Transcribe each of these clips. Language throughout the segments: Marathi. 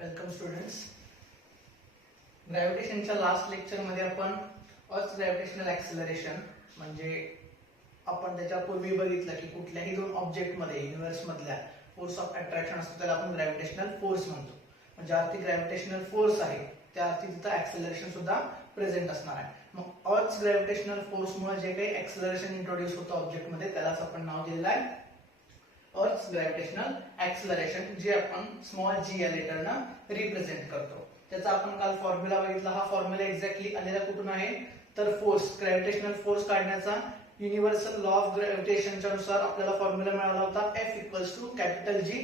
Welcome students. ग्रॅव्हिटेशनच्या लास्ट लेक्चरमध्ये आपण अर्थ ग्रॅव्हिटेशनल ॲक्सिलरेशन म्हणजे आपण त्याच्यापूर्वी बघितलं की कुठल्याही दोन ऑब्जेक्टमध्ये युनिव्हर्स मधल्या फोर्स ऑफ अट्रॅक्शन असतो त्याला आपण ग्रॅव्हिटेशनल फोर्स म्हणतो. म्हणजे अर्थी ग्रॅव्हिटेशनल फोर्स आहे त्या अर्थी तिथं ॲक्सिलरेशन सुद्धा प्रेझेंट असणार आहे. मग अर्थ ग्रॅव्हिटेशनल फोर्समुळे जे काही ॲक्सिलरेशन इंट्रोड्यूस होतं ऑब्जेक्टमध्ये त्यालाच आपण नाव दिलेलं आहे अर्थ ग्रॅव्हिटेशनल ॲक्सिलरेशन, जे आपण स्मॉल जी या लेटरनं रिप्रेझेंट करतो. त्याचा आपण काल फॉर्म्युला बघितला. हा फॉर्म्युला एक्झॅक्टली आलेला कुठून आहे तर फोर्स ग्रॅव्हिटेशनल फोर्स काढण्याचा युनिव्हर्सल लॉ ऑफ ग्रॅव्हिटेशनच्या नुसार आपल्याला फॉर्म्युला मिळाला होता F capital G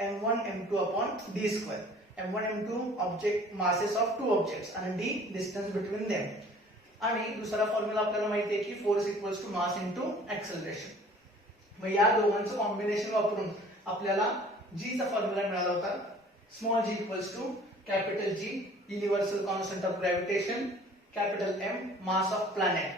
m1 m2 upon d square. m1 m2 object masses of two objects आणि d डिस्टन्स बिटवीन देम. आणि दुसरा फॉर्म्युला आपल्याला माहिती आहे की force equals to mass into acceleration. मग या दोघांचं कॉम्बिनेशन वापरून आपल्याला G चा फॉर्म्युला मिळाला होता small g equals to capital G universal constant of gravitation, capital M mass of planet.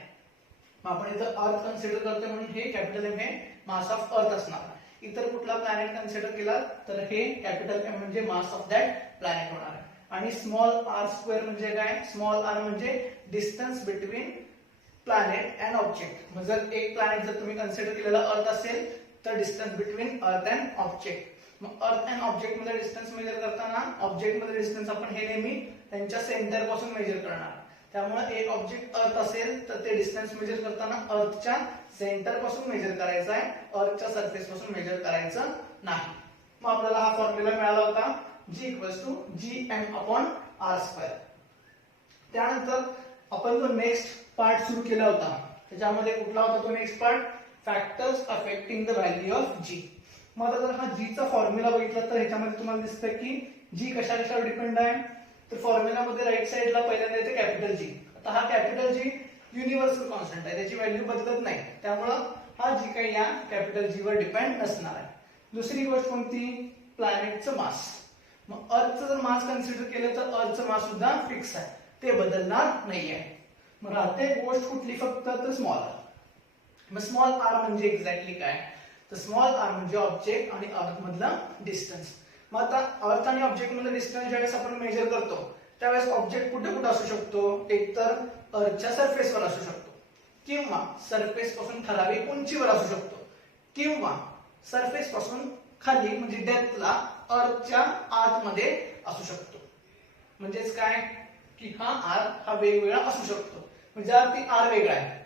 मग आपण इथं अर्थ कन्सिडर करतोय म्हणून हे कॅपिटल M हे मास ऑफ अर्थ असणार. इतर कुठला प्लॅनेट कन्सिडर केला तर हे कॅपिटल M म्हणजे मास ऑफ दॅट प्लॅनेट होणार आहे. आणि स्मॉल r स्क्वेअर म्हणजे काय? स्मॉल r म्हणजे distance between planet and object. मग जर एक प्लॅनेट जर तुम्ही कन्सिडर केलेला अर्थ असेल तर distance between earth and object. मग अर्थ अँड ऑब्जेक्ट मध्ये डिस्टन्स मेजर करताना ऑब्जेक्ट मध्ये डिस्टन्स आपण हे नेहमी त्यांच्या सेंटर पासून मेजर करणार. त्यामुळे एक ऑब्जेक्ट अर्थ असेल तर ते डिस्टन्स मेजर करताना अर्थच्या सेंटर पासून मेजर करायचं आहे, अर्थच्या सरफेस पासून मेजर करायचं नाही. मग आपल्याला हा फॉर्म्युला मिळाला होता G equals to gm upon r square. त्यानंतर आपण जो नेक्स्ट पार्ट सुरू केला होता त्याच्यामध्ये कुठला होता तो next part? Factors affecting the value of G. मग आता जर हा G चा फॉर्म्युला बघितला तर ह्याच्यामध्ये तुम्हाला दिसतं की G कशावर डिपेंड आहे तर फॉर्म्युलामध्ये राईट साइडला पहिल्यांदा येते कॅपिटल G. आता हा कॅपिटल G युनिव्हर्सल कॉन्स्टंट आहे, त्याची व्हॅल्यू बदलत नाही, त्यामुळे हा G काही या कॅपिटल G वर डिपेंड नसणार आहे. दुसरी गोष्ट कोणती? प्लॅनेटचं मास. मग अर्थचं जर मास कन्सिडर केलं तर अर्थचं मास सुद्धा फिक्स आहे, ते बदलणार नाहीये. मग राहते गोष्ट कुठली फक्त तर स्मॉल r. मग स्मॉल r म्हणजे एक्झॅक्टली काय तर स्मॉल r म्हणजे ऑब्जेक्ट आणि अर्थ मधला डिस्टन्स. मग आता अर्थ आणि ऑब्जेक्ट मधला डिस्टन्स ज्यावेळेस आपण मेजर करतो त्यावेळेस ऑब्जेक्ट कुठे कुठे असू शकतो? एक तर अर्थच्या सरफेसवर असू शकतो, किंवा सरफेस पासून ठराविक उंचीवर असू शकतो, किंवा सरफेस पासून खाली म्हणजे डेप्थला अर्थच्या आतमध्ये असू शकतो. म्हणजेच काय की हा r हा वेगवेगळा असू शकतो. म्हणजे अर्थी r वेगळा आहे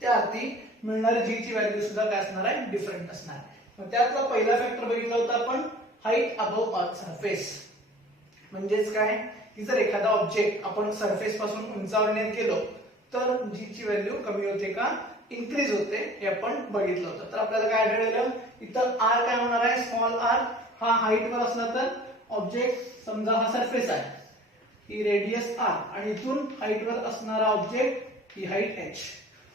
त्या अर्थी मिळणारी G ची व्हॅल्यू सुद्धा काय असणार आहे? डिफरंट असणार आहे. मग त्यातला पहिला फॅक्टर बघितला होता आपण हाईट अबव अर्थ सरफेस. म्हणजेच काय की जर एखादा ऑब्जेक्ट आपण सरफेस पासून उंचावर नेत गेलो तर G ची व्हॅल्यू कमी होते का इन्क्रीज होते हे आपण बघितलं होतं. तर आपल्याला काय आढळलं इथं r काय होणार आहे? स्मॉल r हा हाईट वर असला तर ऑब्जेक्ट समजा हा सरफेस आहे, ही रेडियस r आणि इथून हाईट वर असणारा ऑब्जेक्ट ही हाईट h.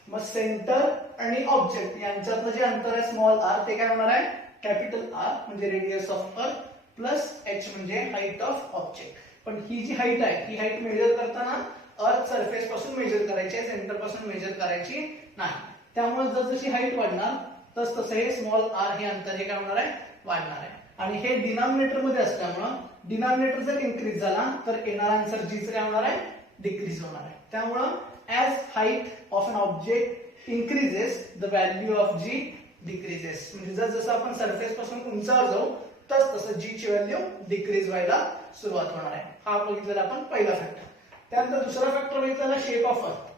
मग सेंटर आणि ऑब्जेक्ट यांच्यातलं जे अंतर आहे स्मॉल r ते काय होणार आहे? कॅपिटल R म्हणजे रेडियस ऑफ अर्थ प्लस h म्हणजे हाईट ऑफ ऑब्जेक्ट. पण ही जी हाईट आहे ही हाईट मेजर करताना अर्थ सरफेस पासून मेजर करायची आहे, सेंटर पासून मेजर करायची नाही. त्यामुळे जसजशी हाईट वाढणार तस तसं हे स्मॉल r हे अंतर हे काय होणार आहे? वाढणार आहे. आणि हे डिनॉमिनेटर मध्ये असल्यामुळे डिनॉमिनेटर जर इन्क्रीज झाला तर येणारा आन्सर G चं काय होणार आहे? डिक्रीज होणार आहे. त्यामुळे as height of an object increases the value of G decreases. म्हणजे जसं आपण सरफेस पासून उंचावर जाऊ तसं G ची व्हॅल्यू डिक्रीज व्हायला सुरुवात होणार आहे. हा बघितलेला आपण पहिला फॅक्टर. त्यानंतर दुसरा फॅक्टर बघितलेला shape of earth.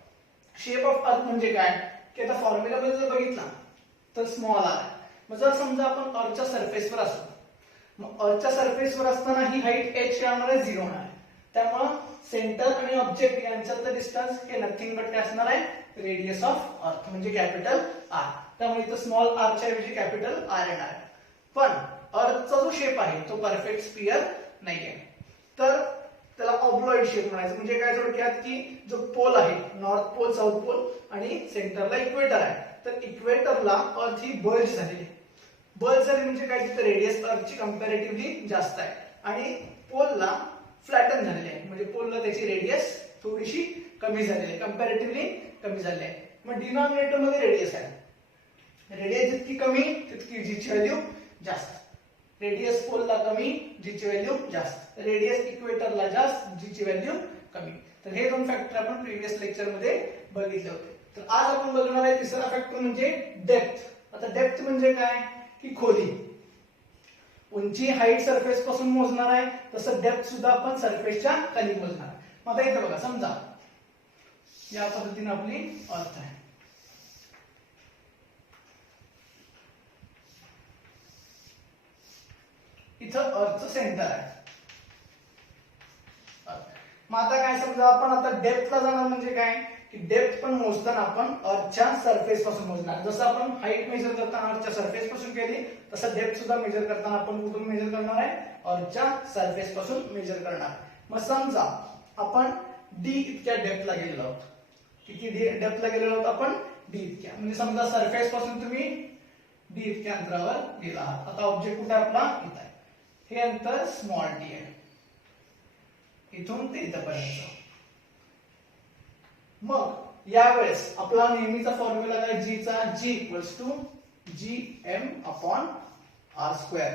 Shape of earth म्हणजे काय की आता फॉर्म्युला मध्ये जर बघितला तर स्मॉल r. मग जर समजा आपण अर्थच्या सरफेसवर असू, मग अर्थच्या सरफेसवर असताना ही हाईट h काय होणार आहे? 0 होणार आहे. त्यामुळे सेंटर आणि ऑब्जेक्ट यांच्यातलं डिस्टन्स हे नथिंग बट काय असणार आहे? रेडियस ऑफ अर्थ म्हणजे कॅपिटल R. त्यामुळे इथं स्मॉल r च्या ऐवजी कॅपिटल R येणार आहे. पण अर्थचा जो शेप आहे तो परफेक्ट स्फिअर नाहीये, तर त्याला ऑब्लॉइड शेप म्हणायचं. म्हणजे काय थोडक्यात की जो पोल आहे नॉर्थ पोल, साऊथ पोल आणि सेंटरला इक्वेटर आहे, तर इक्वेटरला अर्थ ही बल्ज झालेली आहे. बल्ज झाली म्हणजे काय तिथे रेडियस अर्थची कंपॅरेटिव्हली जास्त आहे आणि पोलला फ्लॅटन झालेली आहे. म्हणजे पोलला त्याची रेडियस थोडीशी कमी झालेली आहे, कंपॅरेटिव्हली कमी झालेली आहे. मग डिनॉमिनेटर मध्ये रेडियस आहे, रेडियस जितकी कमी तितकी G ची व्हॅल्यू जास्त. रेडियस पोलला कमी, जी ची व्हॅल्यू जास्त, रेडियस इक्वेटरला जास्त, जी ची व्हॅल्यू कमी. तर हे दोन फॅक्टर आपण प्रिव्हियस लेक्चर मध्ये बघितले होते. तर आज आपण बघणार आहे तिसरा फॅक्टर म्हणजे डेप्थ. आता डेप्थ म्हणजे काय की खोली. उंची हाईट सरफेस पासून मोजणार आहे, तसं डेप्थ सुद्धा आपण सरफेसच्या खाली मोजणार. मग आता इथे बघा, समजा या पद्धतीने आपली अर्थ आहे. इथं अर्थचं सेंटर आहे. मग आता काय, समजा आपण आता डेप्थला जाणार म्हणजे काय की डेप्थ पण मोजताना आपण अर्थच्या सरफेस पासून मोजणार. जसं आपण हाईट मेजर करताना अर्थच्या सरफेस पासून केली, तसं डेप्थ सुद्धा मेजर करताना आपण कुठून मेजर करणार आहे, अर्थच्या सरफेस पासून मेजर करणार. मग समजा आपण डी इतक्या डेप्थला गेलेलो आहोत. किती डेप्थला गेलेलो आहोत आपण, डी इतक्या. म्हणजे समजा सरफेस पासून तुम्ही डी इतक्या अंतरावर गेला आहात. आता ऑब्जेक्ट कुठे आपला, इथं आहे. हे अंतर स्मॉल डी आहे, इथून ते इथपर्यंत. मग यावेळेस आपला नेहमीचा फॉर्म्युला काय, जी चा, G equals to gm upon r square.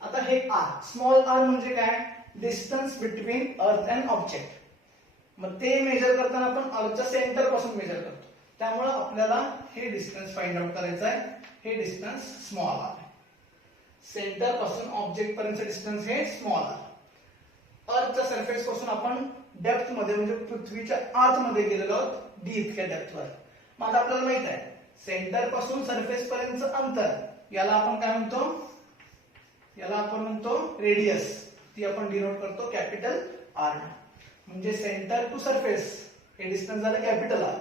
आता हे r, स्मॉल r म्हणजे काय, distance between earth and object. मग ते मेजर करताना आपण अर्थच्या सेंटर पासून मेजर करतो. त्यामुळे आपल्याला हे डिस्टन्स फाइंड आउट करायचं आहे. हे डिस्टन्स स्मॉल r आहे. सेंटर पासून ऑब्जेक्ट पर्यंतचे डिस्टन्स हे स्मॉल r. अर्थच्या सरफेस पासून आपण डेप्थ मध्ये म्हणजे पृथ्वीच्या आतमध्ये गेलेलो आहोत, डी इतक्या डेप्थवर. मग आता आपल्याला माहित आहे सेंटर पासून सरफेस पर्यंतचं अंतर, याला आपण काय म्हणतो, याला आपण म्हणतो रेडियस. ती आपण डिनोट करतो कॅपिटल R. म्हणजे सेंटर टू सरफेस हे डिस्टन्स झालं कॅपिटल R.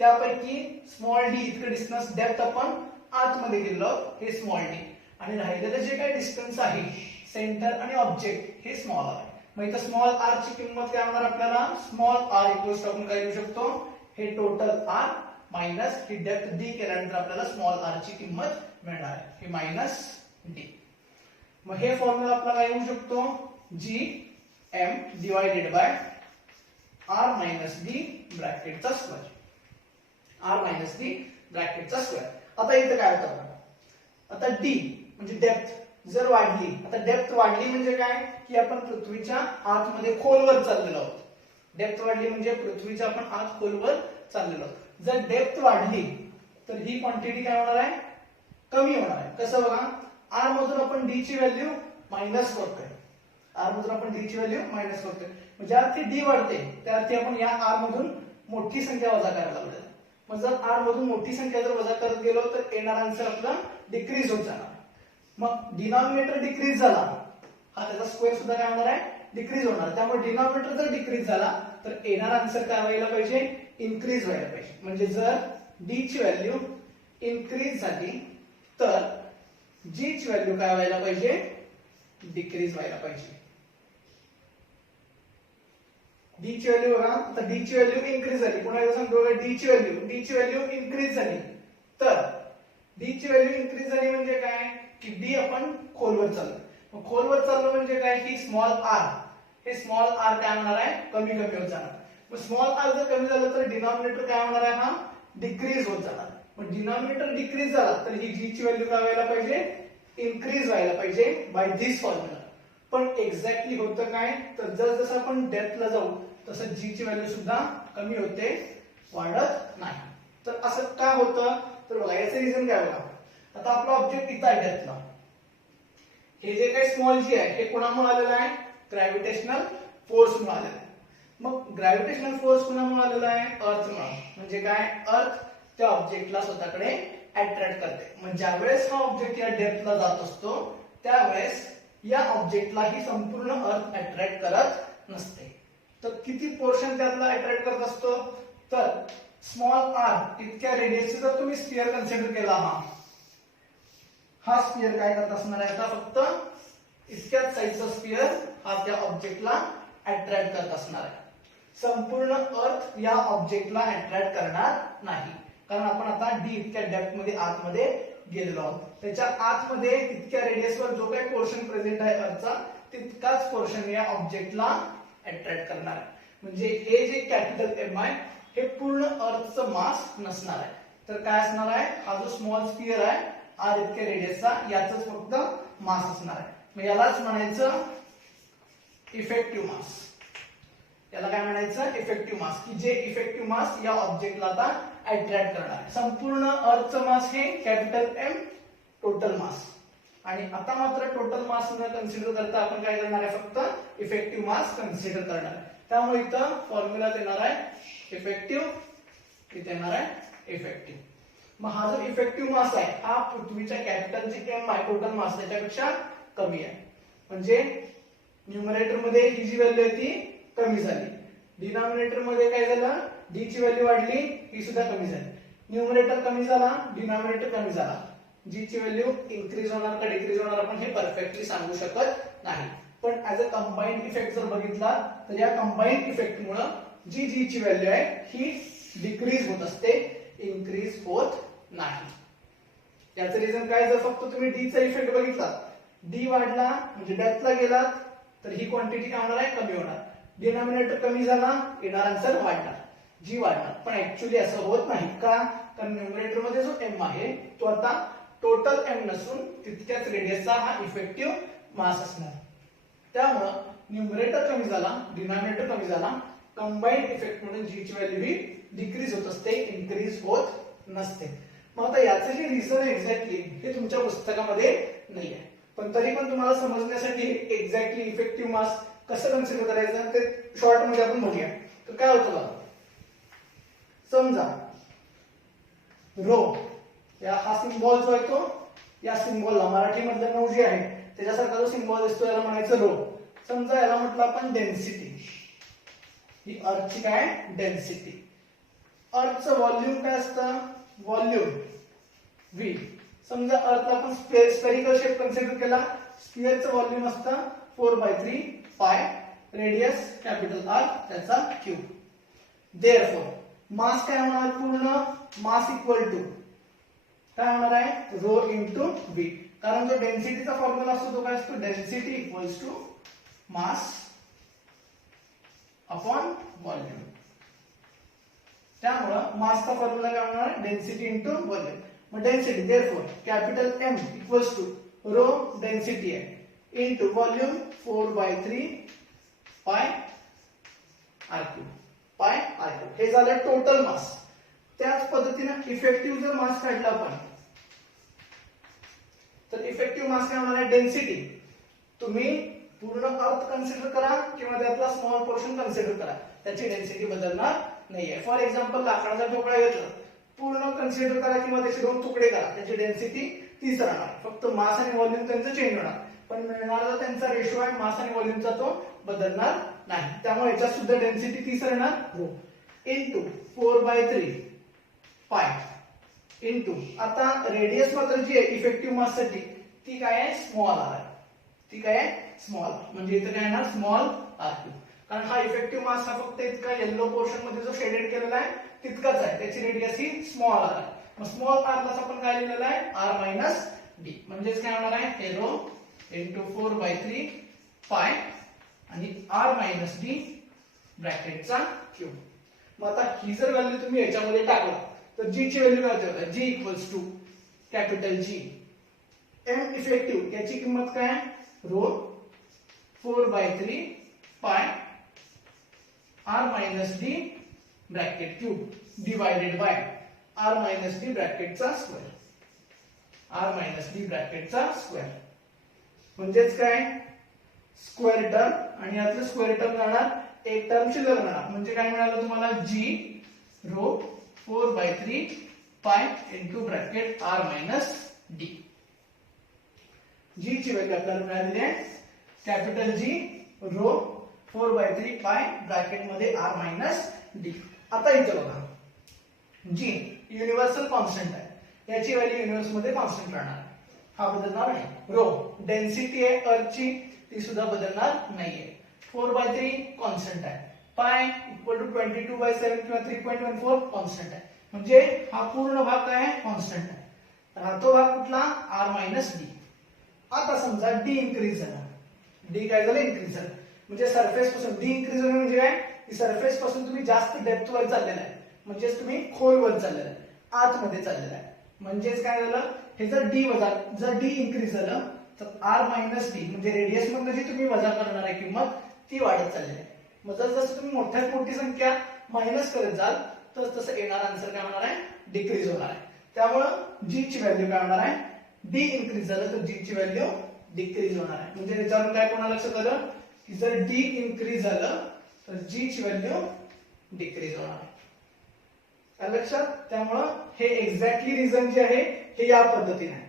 त्यापैकी स्मॉल डी इतकं डिस्टन्स डेप्थ आपण आतमध्ये गेलो आहोत, हे स्मॉल डी. आणि राहिलेलं जे काही डिस्टन्स आहे सेंटर आणि ऑब्जेक्ट, हे स्मॉल r. मग इथं स्मॉल r ची किंमत काय होणार आपल्याला, स्मॉल r इक्वल्स टू आपण काय लिहू शकतो, हे टोटल r मायनस ही डेप्थ d केल्यानंतर आपल्याला स्मॉल r ची किंमत मिळणार आहे, हे मायनस d. मग हे फॉर्म्युला आपला काय येऊ शकतो, gm divided by r minus d ब्रॅकेटचा स्क्वेअर. r मायनस d ब्रॅकेटचा स्क्वेअर. आता इथं काय होतं, आता d म्हणजे डेप्थ जर वाढली, आता डेप्थ वाढली म्हणजे काय की आपण पृथ्वीच्या आतमध्ये खोलवर चाललेलो आहोत. डेप्थ वाढली म्हणजे पृथ्वीच्या आपण आत खोलवर चाललेलो आहोत. जर डेप्थ वाढली तर ही क्वांटिटी काय होणार आहे, कमी होणार आहे. कसं बघा, r मधून आपण d ची व्हॅल्यू मायनस करतोय. r मधून आपण d ची व्हॅल्यू मायनस करतोय. म्हणजे अर्थी d वाढते त्या अर्थी आपण या r मधून मोठी संख्या वजा करायला लागेल. मग जर r मधून मोठी संख्या जर वजा करत गेलो तर येणारा आन्सर आपला डिक्रीज होत जाणार. मग डिनॉमिनेटर डिक्रीज झाला, हा त्याचा स्क्वेअर सुद्धा काय होणार आहे, डिक्रीज होणार. त्यामुळे डिनॉमिनेटर जर डिक्रीज झाला तर येणारा आन्सर काय व्हायला पाहिजे, इन्क्रीज व्हायला पाहिजे. म्हणजे जर d ची व्हॅल्यू इन्क्रीज झाली तर g ची व्हॅल्यू काय व्हायला पाहिजे, डिक्रीज व्हायला पाहिजे. d ची व्हॅल्यू बघा, आता d ची व्हॅल्यू इन्क्रीज झाली. पुन्हा एकदा सांगतो बघा, d ची व्हॅल्यू इन्क्रीज झाली तर d ची व्हॅल्यू इन्क्रीज झाली म्हणजे काय की d आपण खोलवर चाललो. मग खोलवर चाललो म्हणजे काय की स्मॉल r, हे स्मॉल r काय होणार आहे, कमी कमी होत जाणार. मग स्मॉल r जर कमी झालं तर डिनॉमिनेटर काय होणार आहे, हा डिक्रीज होत जाणार. मग डिनॉमिनेटर डिक्रीज झाला तर ही g ची व्हॅल्यू काय व्हायला पाहिजे, इन्क्रीज व्हायला पाहिजे बाय दिस फॉर्म्युला. पण एक्झॅक्टली होतं काय तर जसं आपण डेप्थला जाऊ तसं g ची व्हॅल्यू सुद्धा कमी होते, वाढत नाही. तर असं का होतं तर बघा, याचं रिझन काय बघा. आता आपला ऑब्जेक्ट इथं आहे डेप्थला, हे जे काही स्मॉल g आहे हे कोणामुळे आलेलं आहे, ग्रॅव्हिटेशनल फोर्स मुळे आलेलं आहे. मग ग्रॅव्हिटेशनल फोर्स कोणामुळे आलेला आहे, अर्थमुळे. म्हणजे काय, अर्थ त्या ऑब्जेक्टला स्वतःकडे अट्रॅक्ट करते. मग ज्यावेळेस हा ऑब्जेक्ट या डेप्थला जात असतो त्यावेळेस या ऑब्जेक्टला ही संपूर्ण अर्थ अट्रॅक्ट करत नसते. तर किती पोर्शन त्यातला अट्रॅक्ट करत असतो, तर स्मॉल r इतक्या रेडियसचा जर तुम्ही स्फिअर कन्सिडर केला, हा स्फिअर काय करत असणार आहे, आता फक्त इतक्याच साईजचा स्फिअर हा त्या ऑब्जेक्टला अट्रॅक्ट करत असणार आहे. संपूर्ण अर्थ या ऑब्जेक्टला अट्रॅक्ट करणार नाही, कारण आपण आता d इतक्या डेप्थ मध्ये आतमध्ये गेलेलो आहोत. त्याच्या आतमध्ये इतक्या रेडियसवर जो काही पोर्शन प्रेझेंट आहे अर्थचा, तितकाच पोर्शन या ऑब्जेक्टला अट्रॅक्ट करणार आहे. म्हणजे हे जे कॅपिटल M आहे हे पूर्ण अर्थचं मास नसणार आहे. तर काय असणार आहे, हा जो स्मॉल स्फिअर आहे r इतक्या रेडियसचा, याच फक्त मास असणार आहे. मग यालाच म्हणायचं इफेक्टिव्ह मास. याला काय म्हणायचं इफेक्टिव्ह मास, की जे इफेक्टिव्ह मास या ऑब्जेक्टला आता अट्रॅक्ट करणार आहे. संपूर्ण अर्थचं मास हे कॅपिटल एम टोटल मास. आणि आता मात्र टोटल मास न कन्सिडर करता आपण काय करणार आहे, फक्त इफेक्टिव्ह मास कन्सिडर करणार आहे. त्यामुळे इथं फॉर्म्युला येणार आहे इफेक्टिव्ह, इथे येणार आहे इफेक्टिव्ह. मग हा जो इफेक्टिव्ह मास आहे हा पृथ्वीच्या कॅपिटल जी एम आहे टोटल मास त्याच्यापेक्षा कमी आहे. म्हणजे न्यूमरेटर मध्ये ही जी व्हॅल्यू आहे ती कमी झाली, डिनॉमिनेटर मध्ये काय झालं, डी ची व्हॅल्यू वाढली, ही सुद्धा कमी झाली. न्यूमरेटर कमी झाला, डिनॉमिनेटर कमी झाला, जी ची व्हॅल्यू इन्क्रीज होणार का डिक्रीज होणार आपण हे परफेक्टली सांगू शकत नाही. पण ऍज अ कंबाइंड इफेक्ट जर बघितला तर या कंबाइंड इफेक्ट मुळे जी ची व्हॅल्यू आहे ही डिक्रीज होत असते, इन्क्रीज होत नाही. याचं रिझन काय, जर फक्त तुम्ही डी चा इफेक्ट बघितला, डी वाढला म्हणजे डेप्थला गेलात तर ही क्वांटिटी काय होणार आहे, कमी होणार. डिनॉमिनेटर कमी झाला, येणार आन्सर वाढणार, जी वाढणार. पण ऍक्च्युअली असं होत नाही. का, कारण न्यूमरेटर मध्ये जो एम आहे तो आता टोटल एम नसून तितक्याच रेडियसचा हा इफेक्टिव्ह मास असणार. त्यामुळं न्यूमरेटर कमी झाला, डिनॉमिनेटर कमी झाला, कंबाइंड इफेक्ट म्हणून जी ची व्हॅल्यू ही डिक्रीज होत असते, इन्क्रीज होत नसते. मग आता याचं जे रिझन एक्झॅक्टली हे तुमच्या पुस्तकामध्ये नाही आहे, पण तरी पण तुम्हाला समजण्यासाठी एक्झॅक्टली इफेक्टिव्ह मास कसं कन्सिडर करायचं ते शॉर्ट मध्ये आपण बघूया. तर काय होतं बघा, समजा रो या हा सिम्बॉल जो आहे तो, या सिम्बॉलला मराठी मधलं नऊ जे आहे त्याच्यासारखा जो सिम्बॉल दिसतो याला म्हणायचं रो. समजा याला म्हटलं आपण डेन्सिटी, ही अर्थची काय डेन्सिटी. अर्थचं व्हॉल्यूम काय असतं, व्हॉल्यूम व्ही. समजा अर्थला आपण स्फेरिकल शेप कन्सिडर केला, स्फिअरचं व्हॉल्यूम असतं 4/3 पाय, रेडियस कॅपिटल आर त्याचा क्यूब. देअरफॉर मास काय होणार, पूर्ण मास इक्वल टू काय होणार आहे, रो इंटू व्ही. कारण जो डेन्सिटीचा फॉर्म्युला असतो तो काय असतो, density equals to mass upon volume. त्यामुळं मासचा फॉर्म्युला काय होणार, डेन्सिटी इंटू व्हॉल्यूम. मग density therefore capital M equals to rho density आहे into volume 4/3 pi r cube, pi r cube. हे झालं टोटल मास. त्याच पद्धतीने इफेक्टिव्ह जर मास काढला आपण तर इफेक्टिव्ह मास काय होणार आहे, डेन्सिटी. तुम्ही पूर्ण अर्थ कन्सिडर करा किंवा त्यातला स्मॉल पोर्शन कन्सिडर करा, त्याची डेन्सिटी बदलणार नाहीये. फॉर एक्झाम्पल लाकडाचा ठोकळा घेतला, पूर्ण कन्सिडर करा किंवा त्याचे 2 तुकडे करा, त्याची डेन्सिटी 30 राहणार. फक्त मास आणि व्हॉल्यूम त्यांचं चेंज होणार, पण मिळणारा त्यांचा रेशो आहे मास आणि व्हॉल्यूमचा तो बदलणार नाही. त्यामुळे याच्यात सुद्धा डेन्सिटी 30 राहणार रो इंटू 4/3 पाय इंटू. आता रेडियस मात्र जी आहे इफेक्टिव्ह मास साठी ती काय आहे, स्मॉल आर आहे. ती काय आहे, स्मॉल. म्हणजे इथे काय येणार, स्मॉल आर क्यूब. कारण हा इफेक्टिव्ह मास हा फक्त इतका येलो पोर्शन मध्ये जो शेडेड केलेला आहे तितकाच आहे, त्याची रेडियस ही स्मॉल आर आहे. मग स्मॉल आर ला आपण काय लिहिलेलं आहे, आर मायनस डी. म्हणजेच काय होणार आहे, हे रो इंटू 4/3 पाय आणि आर मायनस डी ब्रॅकेटचा क्यूब. मग आता ही जर व्हॅल्यू तुम्ही याच्यामध्ये टाकला तर जी ची व्हॅल्यू काय होते, g equals to capital G M effective, याची किंमत काय, rho 4/3 pi r minus d bracket cube divided by r minus d ब्रॅकेटचा स्क्वेअर, आर मायनस डी ब्रॅकेटचा स्क्वेअर. म्हणजेच काय, स्क्वेअर टर्म आणि यातलं स्क्वेअर टर्म जाणार, एक टर्म शिल्लक राहणार. म्हणजे काय मिळालं तुम्हाला, जी rho 4/3 pi into bracket r minus d. G ची व्हॅल्यू आपल्याला मिळालेली आहे कॅपिटल जी रो 4/3 पाय ब्रॅकेट मध्ये आर मायनस डी. आता इथे बघा, जी युनिव्हर्सल कॉन्स्टंट आहे, याची व्हॅल्यू युनिव्हर्स मध्ये कॉन्स्टंट राहणार, हा बदलणार नाही. रो डेन्सिटी आहे अर्थची, ती सुद्धा बदलणार नाहीये. 4/3 कॉन्स्टंट आहे, पाय इक्वल टू 22/7 किंवा 3.14 कॉन्स्टंट आहे. म्हणजे हा पूर्ण भाग काय आहे, कॉन्स्टंट आहे. राहतो भाग कुठला, आर मायनस डी. आता समजा डी इन्क्रीज झाला, डी काय झालं, इन्क्रीज झालं. म्हणजे सरफेस पासून डी इन्क्रीज होणे म्हणजे काय, की सरफेस पासून तुम्ही जास्त डेप्थ वर चाललेला आहे, म्हणजेच तुम्ही खोलवर चाललेला आहे, आतमध्ये चाललेला आहे. म्हणजेच काय झालं, हे जर डी वजा, जर डी इन्क्रीज झालं तर आर मायनस डी म्हणजे रेडियस मधून जी तुम्ही वजा करणार आहे किंमत ती वाढत चालली आहे. मग जसं तुम्ही मोठ्यात मोठी संख्या मायनस करत जाल तसं येणार आन्सर काय होणार आहे, डिक्रीज होणार आहे. त्यामुळं जी ची व्हॅल्यू काय होणार आहे, डी इन्क्रीज झालं तर जी ची व्हॅल्यू डिक्रीज होणार आहे. म्हणजे त्याच्यावरून काय कोणाला लक्षात आलं की जर डी इन्क्रीज झालं तर जी ची व्हॅल्यू डिक्रीज होणार आहे. लक्षात. त्यामुळं हे एक्झॅक्टली रिझन जे आहे हे या पद्धतीने आहे.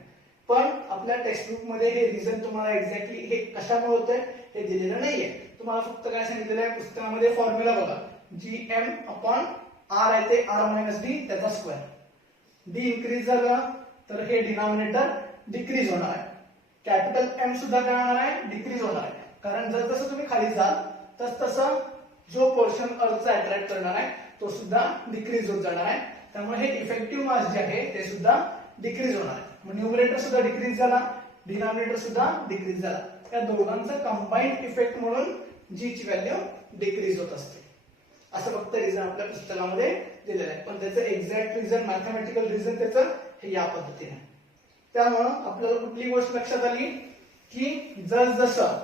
पण आपल्या टेक्स्टबुक मध्ये हे रिझन तुम्हाला एक्झॅक्टली हे कशामुळे होतंय हे दिलेलं नाहीये. तुम्हाला फक्त काय सांगितलेलं आहे पुस्तकामध्ये फॉर्म्युला बघा, जी एम अपॉन आर आहे ते आर मायनस डी त्याचा स्क्वेअर. डी इन्क्रीज झालं तर हे डिनॉमिनेटर डिक्रीज होणार आहे. कॅपिटल एम सुद्धा काय होणार आहे, डिक्रीज होणार आहे. कारण जर जसं तुम्ही खाली जाल तसं जो पोर्शन अर्थचा अट्रॅक्ट करणार आहे तो सुद्धा डिक्रीज होत जाणार आहे. त्यामुळे हे इफेक्टिव्ह मास जे आहे ते सुद्धा डिक्रीज होणार आहे. मग न्यूमरेटर सुद्धा डिक्रीज झाला, डिनॉमिनेटर सुद्धा डिक्रीज झाला. त्या दोघांचा कंबाईंड इफेक्ट म्हणून जी ची व्हॅल्यू डिक्रीज होत असते. असं फक्त रिझन आपल्या पुस्तकामध्ये दिलेलं आहे. पण त्याचं एक्झॅक्ट रिझन, मॅथमॅटिकल रिझन त्याचं हे या पद्धतीने. त्यामुळं आपल्याला कुठली गोष्ट लक्षात आली की जसं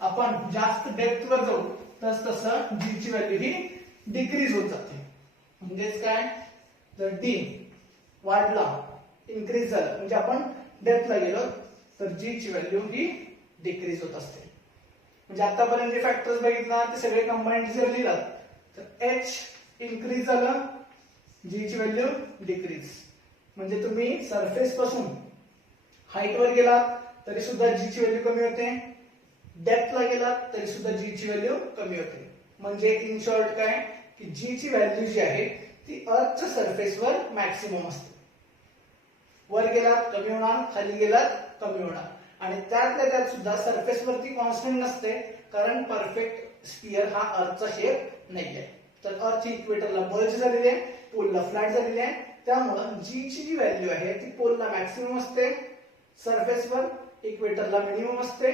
आपण जास्त डेप्थ वर जाऊ तसं जी ची व्हॅल्यू ही डिक्रीज होत जाते. म्हणजेच काय, जर डी वाढला इन्क्रीज झालं म्हणजे आपण डेप्थला गेलो तर जी ची व्हॅल्यू ही डिक्रीज होत असते. म्हणजे आतापर्यंत जे फॅक्टर्स बघितला ते सगळे कंबाईंड जर लिहिलात तर एच इन्क्रीज झालं, जी ची व्हॅल्यू डिक्रीज. म्हणजे तुम्ही सरफेस पासून हाईट वर गेलात तरी सुद्धा जी ची व्हॅल्यू कमी होते, डेप्थला गेलात तरी सुद्धा जी ची व्हॅल्यू कमी होते. म्हणजे इन शॉर्ट काय की जी ची व्हॅल्यू जी आहे ती अर्थच्या सरफेसवर मॅक्सिमम असते. वर गेलात कमी होणार, खाली गेलात कमी होणार. आणि त्यातल्या त्यात सुद्धा सरफेस वरती कॉन्स्टंट नसते कारण परफेक्ट स्फिअर हा अर्थचा शेप नाहीये. तर अर्थची इक्वेटरला बल्ज झालेली आहे, पोलला फ्लॅट झालेली आहे. त्यामुळं जी ची जी व्हॅल्यू आहे ती पोलला मॅक्सिमम असते, सरफेसवर इक्वेटरला मिनिमम असते.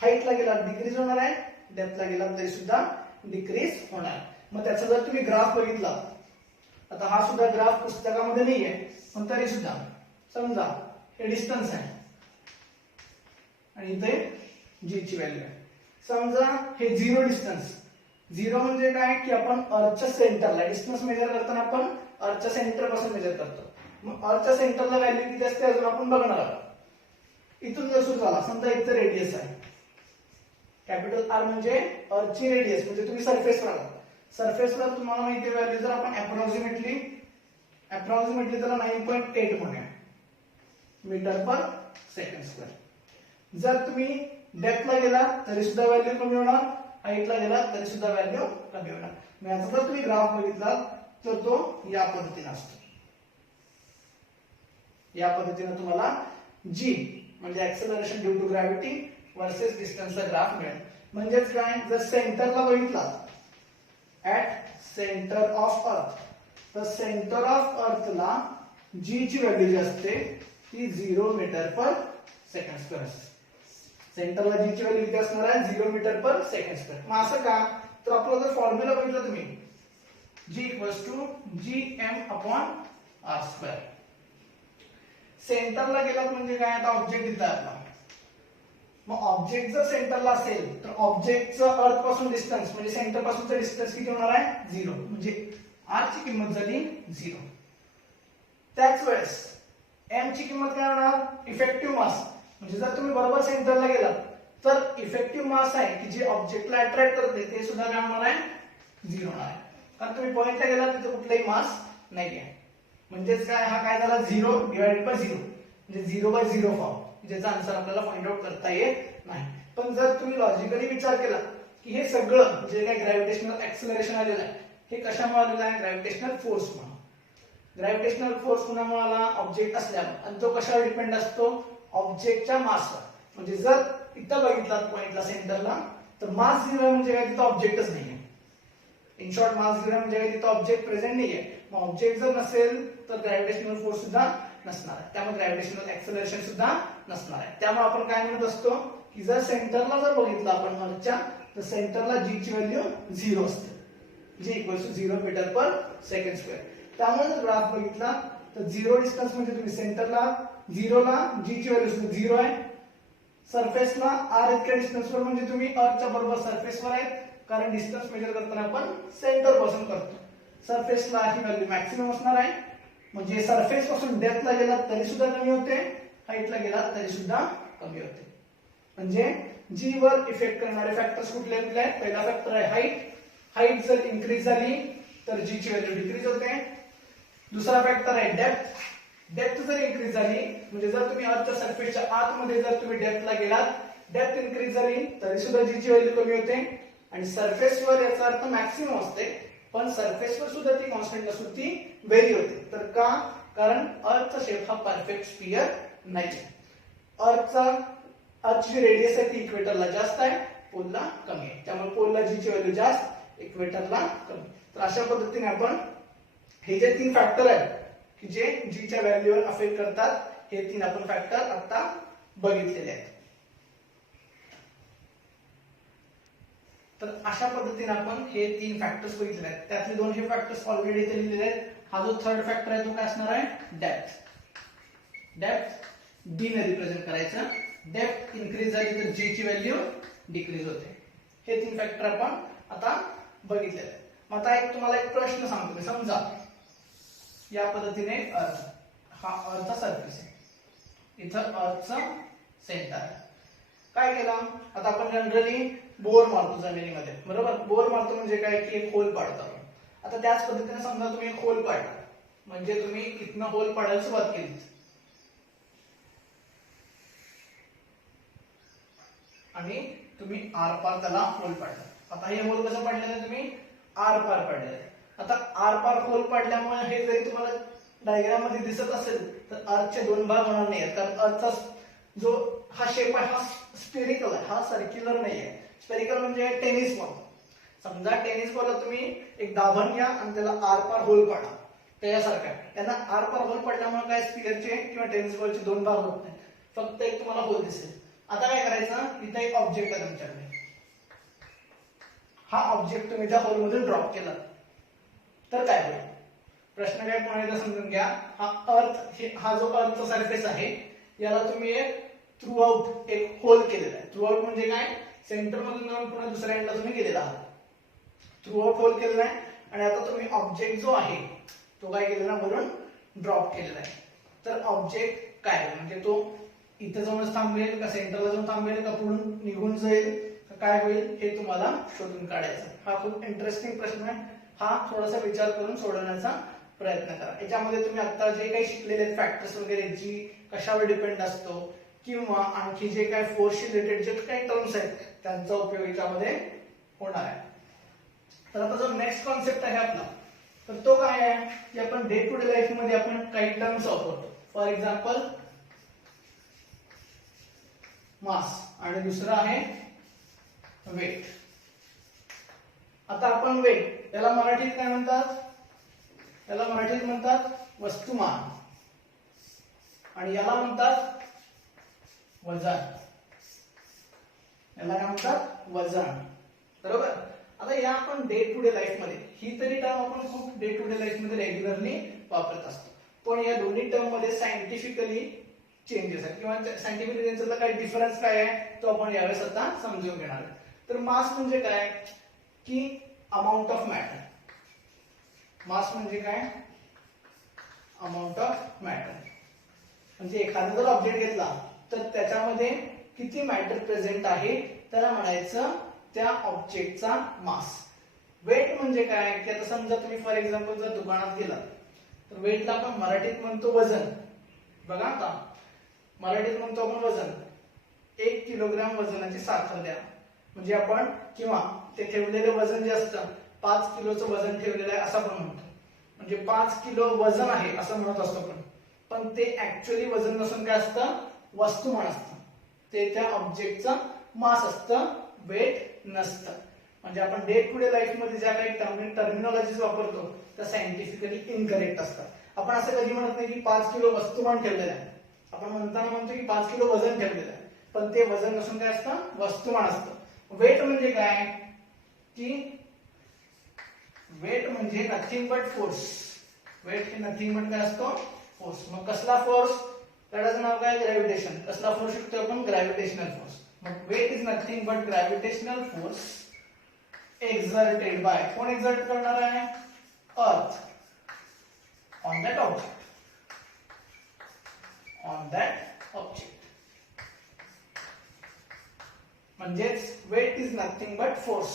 हाईटला गेला डिक्रीज होणार आहे, डेप्थला गेला तरी सुद्धा डिक्रीज होणार. मग त्याचा जर तुम्ही ग्राफ बघितला, आता हा सुद्धा ग्राफ पुस्तकामध्ये नाहीये पण तरी सुद्धा समजा हे डिस्टन्स आहे आणि इथे जी ची व्हॅल्यू आहे. समजा हे झिरो डिस्टन्स. झिरो म्हणजे काय की आपण अर्थच्या सेंटरला डिस्टन्स मेजर करताना आपण अर्थच्या सेंटर पासून मेजर करतो. मग अर्थच्या सेंटरला व्हॅल्यू किती असते अजून आपण बघणार आहोत. इथून जर सुरू झाला समजा इथं रेडियस आहे, कॅपिटल आर म्हणजे अर्थची रेडियस म्हणजे तुम्ही सरफेसवर आला. सरफेसवर तुम्हाला माहिती व्हॅल्यू जर आपण अप्रॉक्सिमेटली त्याला 9.8 म्हणूया मीटर पर सेकंड स्क्वेअर. जर तुम्ही डेप्थला गेला तरी सुद्धा व्हॅल्यू कमी होणार, हाईटला गेला तरी सुद्धा व्हॅल्यू कमी होणार. मग याचा जर तुम्ही ग्राफ बघितला तर तो या पद्धतीने असतो. या पद्धतीने तुम्हाला जी म्हणजे acceleration due to gravity versus डिस्टन्सचा ग्राफ मिळेल. म्हणजेच काय, जर सेंटरला बघितला ऍट सेंटर ऑफ अर्थ तर सेंटर ऑफ अर्थला जी ची व्हॅल्यू जी असते ती 0 मीटर पर सेकंड स्क्वेअर असते. सेंटरला जी ची व्हॅल्यू किती असणार आहे, 0 मीटर पर सेकंड स्क्वेअर. मग असं का, तर आपला जर फॉर्म्युला बघितला तुम्ही g equals to G M upon r square. सेंटरला गेलात म्हणजे काय, आता ऑब्जेक्ट इथं आपला. मग ऑब्जेक्ट जर सेंटरला असेल तर ऑब्जेक्टचं अर्थ पासून डिस्टन्स म्हणजे सेंटर पासूनचं डिस्टन्स किती होणार आहे, 0. म्हणजे आर ची किंमत झाली 0. त्याच वेळेस एम ची किंमत काय होणार, इफेक्टिव्ह मास. म्हणजे जर तुम्ही बरोबर सेंटरला गेलात तर इफेक्टिव्ह मास आहे की जे ऑब्जेक्टला अट्रॅक्ट करते ते सुद्धा काय होणार आहे, 0 होणार आहे. कारण तुम्ही पॉइंटला गेलात तिथे कुठलाही मास नाही आहे. म्हणजेच काय, हा काय झाला 0 डिवाइडेड बाय 0 म्हणजे 0/0 फॉर्म, ज्याचा आन्सर आपल्याला फाइंड आउट करता येत नाही. पण जर तुम्ही लॉजिकली विचार केला की हे सगळं जे काही ग्रॅव्हिटेशनल ऍक्सेलरेशन आलेलं आहे हे कशामुळे आलेलं आहे, ग्रॅव्हिटेशनल फोर्स म्हणून. ग्रॅव्हिटेशनल फोर्स कुणामुळे आला, ऑब्जेक्ट असल्यामुळे. आणि तो कशावर डिपेंड असतो, ऑब्जेक्टच्या मासवर. म्हणजे जर इथं बघितलात पॉइंटला सेंटरला तर मास 0 म्हणजे काय, तिथं ऑब्जेक्टच नाहीये. इन शॉर्ट मास 0 म्हणजे काय, तिथं ऑब्जेक्ट प्रेझेंट नाहीये. मग ऑब्जेक्ट जर नसेल तर ग्रॅव्हिटेशनल फोर्स सुद्धा नसणार आहे, त्यामुळे ग्रॅव्हिटेशनल ऍक्सेलरेशन सुद्धा नसणार आहे. त्यामुळे आपण काय म्हणत असतो की जर सेंटरला जर बघितलं आपण अर्थच्या तर सेंटरला जी ची व्हॅल्यू 0 असते, g equals to 0 meter per second square. त्यामुळे जर ग्राफ बघितला तर 0 डिस्टन्स म्हणजे तुम्ही सेंटरला 0 ला जी ची व्हॅल्यू 0 आहे, सरफेसला r इतक्या डिस्टन्सवर म्हणजे तुम्ही अर्थच्या बरोबर सरफेसवर आहेत, कारण डिस्टन्स मेजर करताना आपण सेंटर पासून करतो. सरफेसला ही व्हॅल्यू मॅक्सिमम असणार आहे, म्हणजे सरफेस पासून डेप्थला गेला तरी सुद्धा कमी होते, हाईटला गेला तरी सुद्धा कमी होते. म्हणजे जी वर इफेक्ट करणारे फॅक्टर्स कुठले कुठले आहेत? पहिला फॅक्टर आहे हाईट. हाईट जर इन्क्रीज झाली तर जी ची व्हॅल्यू डिक्रीज होते. दुसरा फॅक्टर आहे डेप्थ. डेप्थ जर इन्क्रीज झाली म्हणजे जर तुम्ही अर्थच्या सरफेसच्या आतमध्ये जर तुम्ही डेप्थला गेलात, डेप्थ इन्क्रीज झाली तरी सुद्धा जी ची व्हॅल्यू कमी होते. आणि सरफेसवर याचा अर्थ मॅक्सिमम असते, पण सरफेसवर सुद्धा ती कॉन्स्टंट नसून ती व्हेरी होते. तर का? कारण अर्थचा शेप हा परफेक्ट स्फिअर नाही. अर्थची जी रेडियस आहे ती इक्वेटरला जास्त आहे, पोलला कमी आहे. त्यामुळे पोलला जी ची व्हॅल्यू जास्त, इक्वेटरला कमी. तर अशा पद्धतीने आपण हे जे 3 फॅक्टर आहेत की जे जी च्या व्हॅल्यूवर अफेक्ट करतात, हे 3 आपण फॅक्टर आता बघितलेले आहेत. तर अशा पद्धतीने आपण हे 3 फॅक्टर्स बघितले आहेत. त्यातले 2 हे फॅक्टर्स ऑलरेडी इथे लिहिलेले आहेत. हा जो थर्ड फॅक्टर आहे तो काय असणार आहे? डेप्थ. डेप्थ डी ने रिप्रेझेंट करायचं. डेप्थ इन्क्रीज झाली तर जी ची व्हॅल्यू डिक्रीज होते. हे 3 फॅक्टर आपण आता बघितलेले आहेत. मग आता तुम्हाला एक प्रश्न सांगतो. समजा या पद्धतीने हा अर्थचा सरफेस आहे, इथं अर्थचं सेंटर आहे. काय केलं? आता आपण जनरली बोर मारतो जमिनीमध्ये, बरोबर? बोर मारतो म्हणजे काय की एक होल पाडतो. आता त्याच पद्धतीने समजा तुम्ही एक होल पाडला, म्हणजे तुम्ही इथनं होल पाडायला सुरुवात केली आणि तुम्ही आर पार त्याला होल पाडला. आता हे होल कसं पाडलेलं आहे? तुम्ही आर पार पाडलेलं आहे. आता आर पार होल पाडल्यामुळे हे जरी तुम्हाला डायग्राम मध्ये दिसत असेल तर अर्थचे 2 भाग होणार नाहीत, कारण अर्थचा जो हा शेप आहे हा स्फेरिकल आहे, हा सर्क्युलर नाही आहे. स्फेरिकल म्हणजे टेनिस बॉल. समजा टेनिस बॉलला तुम्ही एक दाभण घ्या आणि त्याला आर पार होल पाडा, त्याच्यासारखं आहे. त्यांना आर पार होल पडल्यामुळे काय स्फिअरचे किंवा टेनिस बॉलचे 2 भाग होत नाही, फक्त एक तुम्हाला होल दिसेल. आता काय करायचं? इथे एक ऑब्जेक्ट आहे तुमच्याकडे. हा ऑब्जेक्ट तुम्ही त्या होल मध्ये ड्रॉप केला तर काय होईल? प्रश्न काय पुन्हा एकदा समजून घ्या. हा जो अर्थचा सरफेस आहे याला तुम्ही एक थ्रू आउट एक होल केलेला आहे. थ्रू आउट म्हणजे काय? सेंटर मधून जाऊन पुन्हा दुसऱ्या एंडला तुम्ही गेलेला आहात. थ्रू आउट होल केलेला आहे आणि आता तुम्ही ऑब्जेक्ट जो आहे तो काय केलेला? वरून ड्रॉप केलेला आहे. तर ऑब्जेक्ट काय म्हणजे तो इथे जाऊनच थांबेल का सेंटरला जाऊन थांबेल का पुढून निघून जाईल का काय होईल हे तुम्हाला शोधून काढायचं. हा खूप इंटरेस्टिंग प्रश्न आहे. हा थोडासा विचार करून सोडवण्याचा प्रयत्न करा. याच्यामध्ये तुम्ही आता जे काही शिकलेले फॅक्टर्स वगैरे जी कशावर डिपेंड असतो किंवा आणखी जे काही फोर्स रिलेटेड जे काही टर्म्स आहेत त्यांचा उपयोग याच्यामध्ये होणार आहे. तर आता जो नेक्स्ट कॉन्सेप्ट आहे आपला तर तो काय आहे की आपण डे टू डे लाईफ मध्ये आपण काही टर्म्स वापरतो. फॉर एक्झाम्पल मास आणि दुसरा आहे वेट. आता आपण वेट याला मराठीत काय म्हणतात? याला मराठीत म्हणतात वस्तुमान आणि याला म्हणतात वजन. याला काय म्हणतात? वजन. बरोबर? आता या आपण डे टू डे लाईफ मध्ये ही तरी टर्म आपण खूप डे टू डे लाईफ मध्ये रेग्युलरली वापरत असतो, पण या दोन्ही टर्म मध्ये सायंटिफिकली चेंजेस आहेत किंवा सायंटिफिक रिझनचा काय डिफरन्स काय आहे तो आपण यावेळेस आता समजून घेणार आहोत. तर मास म्हणजे काय की अमाऊंट ऑफ मॅटर. मास म्हणजे काय? Amount of matter. म्हणजे एखादा जर ऑब्जेक्ट घेतला तर त्याच्यामध्ये किती मॅटर प्रेझेंट आहे त्याला म्हणायचं त्या ऑब्जेक्टचा मास. वेट म्हणजे काय की आता समजा तुम्ही फॉर एक्झाम्पल जर दुकानात गेलात तर वेटला आपण मराठीत म्हणतो वजन. बघा आता मराठीत म्हणतो आपण वजन. 1 किलोग्राम वजनाची साखर द्या. म्हणजे आपण किंवा ते ठेवलेले वजन जे असतं 5 किलोचं वजन ठेवलेलं आहे असं आपण म्हणतो. म्हणजे 5 किलो वजन आहे असं म्हणत असतो पण ते ऍक्च्युअली वजन नसून काय असतं? वस्तुमान असतं. ते त्या ऑब्जेक्टचं मास असतं, वेट नसतं. म्हणजे आपण डे टू डे लाईफ मध्ये ज्या काही टर्मिनॉलॉजीज वापरतो त्या सायंटिफिकली इनकरेक्ट असतात. आपण असं कधी म्हणत नाही की 5 किलो वस्तुमान ठेवलेलं आहे. आपण म्हणताना म्हणतो की 5 किलो वजन ठेवलेलं आहे, पण ते वजन नसून काय असतं? वस्तुमान असतं. वेट म्हणजे काय की वेट म्हणजे नथिंग बट फोर्स. वेट हे नथिंग बट काय असतो? फोर्स. मग कसला फोर्स? त्याचं नाव काय ग्रॅव्हिटेशन. कसला फोर्स शिकतो आपण ग्रॅव्हिटेशनल फोर्स. मग weight is nothing but gravitational force exerted by कोण एक्झर्ट करणार आहे अर्थ ऑन दॅट ऑब्जेक्ट म्हणजेच weight is nothing but force.